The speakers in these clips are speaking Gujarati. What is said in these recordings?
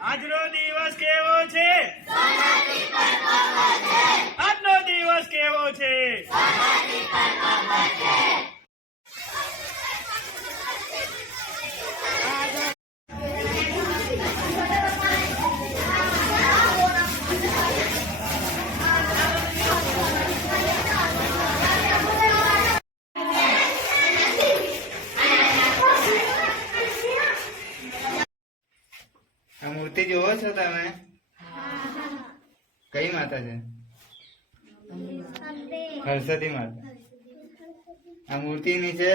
આજનો દિવસ કેવો છે આજનો દિવસ કેવો છે મૂર્તિ જોવો છો તમે? કઈ માતા છે? હરસતી માતા. આ મૂર્તિ નીચે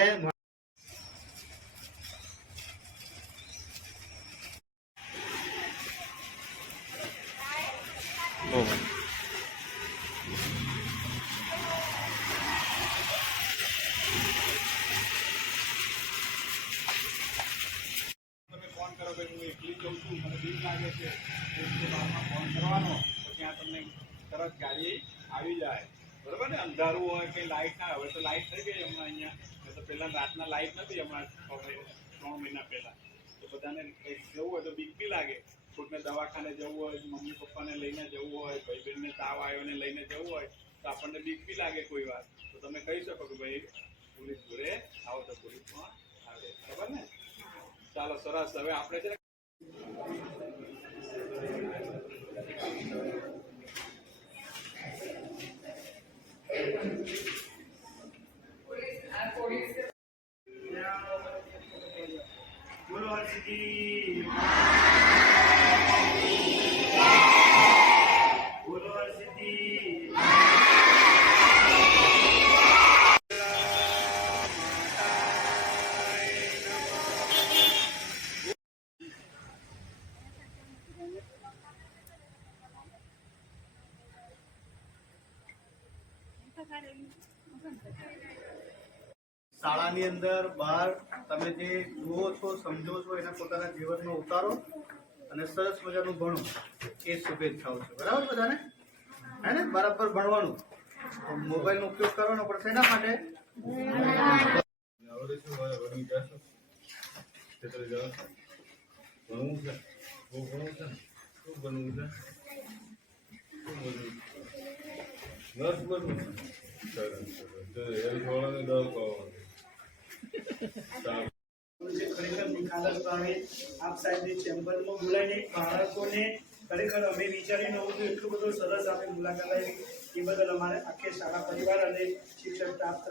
તમે મને બીક લાગે છે. ફોન કરવાનો. તો ત્યાં તમને તરત ગાડી આવી જાય. બરાબર ને? અંધારું હોય કે લાઇટ ના, હવે તો લાઇટ થઈ ગઈ હમણાં અહીંયા. તો પહેલાં રાતના લાઇટ નથી, હમણાં ત્રણ મહિના પહેલાં. તો બધાને જવું હોય તો બીક બી લાગે. કોઈને દવાખાને જવું હોય, મમ્મી પપ્પાને લઈને જવું હોય ભાઈ બહેનને તાવ આવ્યો ને લઈને જવું હોય, તો આપણને બીક બી લાગે કોઈ વાર. તો તમે કહી શકો કે ભાઈ, પોલીસ જોડે આવો તો પોલીસ પણ આવે. બરાબર ને? ચાલો સરસ. હવે આપણે છે બોલો હરસિદ્ધિ. શાળાની અંદર બહાર તમે જે જુઓ છો, સમજો છો, એના પોતાના જીવનમાં ઉતારો અને સરસ મજાનું ભણો. એ શુભેચ્છાઓ છે. બરાબર બધાને? હે ને? બરાબર ભણવાનું. મોબાઈલનો ઉપયોગ કરવાનો પણ શેના માટે. ભણવું છે? બહુ ભણવું છો ભણવું શું ભણવું છે? શું બનવું છે? શું બનવું સરસ સરસ તો હેલ્થ વાળાને દવા પાવાની ખરેખર નિખાલસ બાળકોને ખરેખર અમે વિચારી નવું તો એટલું બધું સરસ આપણે મુલાકાત એ બદલ અમારે આખે શાળા પરિવાર અને શિક્ષક પ્રાપ્ત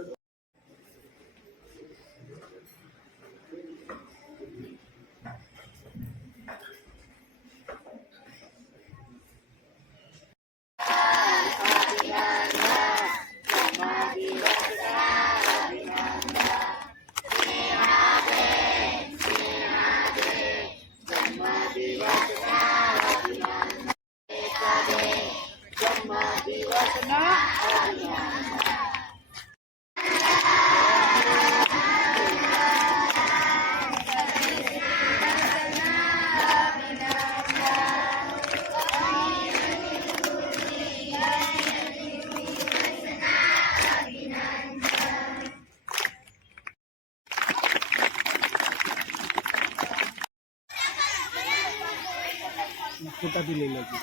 ফোটা দিলে লাগে